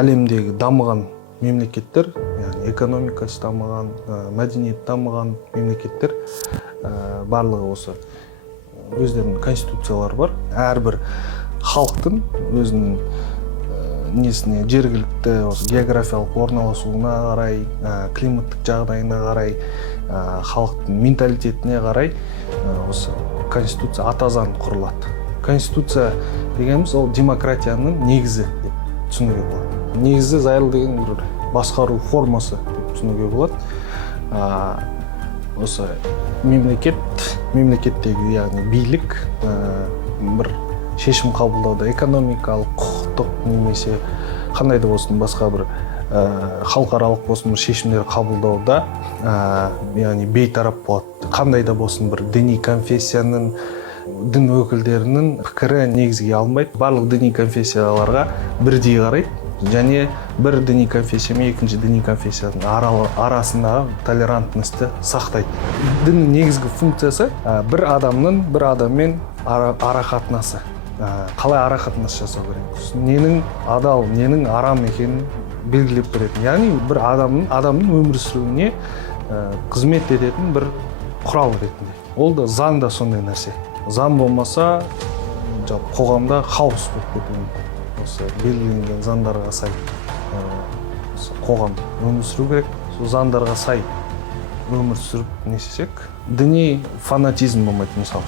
Әлемдегі дамыған мемлекеттер, яғни экономикасы дамыған, мәдениет дамыған мемлекеттер барлығы осы өздерінің конституциялары бар. Әрбір халықтың өзінің несіне жергілікті географиялық орналасуына қарай, климаттық жағдайына қарай, халықтың менталитетіне қарай осы конституция, ата заң құрылады. Конституция дегеніміз ол демократияның негізі деп түсінуге болады. Негізі зайыл деген бір басқару формасы деп түсінуге болады. Осы мемлекеттегі, яғни билік бір шешім қабылдауда, экономикалық, құқықтық немесе қандай да болсын басқа бір халықаралық болсын бір шешімдер қабылдауда, яғни бейтарап болады. Қандай да болсын бір діни конфессияның, дін өкілдерінің пікірі негізге алынбайды. Барлық діни конфессияларға бірдей қарайды. Және бір діни конфессия мен екінші діни конфессияның арасындағы толерантностьті сақтайды. Діннің негізгі функциясы бір адаммен ара қатынасы. Қалай ара қатынас жасау керек? Ненің адал, ненің арам екенін белгілеп беретін. Яғни бір адамның өмір сүруіне қызмет ететін бір құрал ретінде. Ол да заң да сондай нәрсе. Заң болмаса, қоғамда хаос болып кетуі мүмкін. Осы белгіленген заңдарға сай қоғам өмір сүру керек. Сол заңдарға сай өмір сүріп не істесек, діни фанатизм болмайды, мысалы.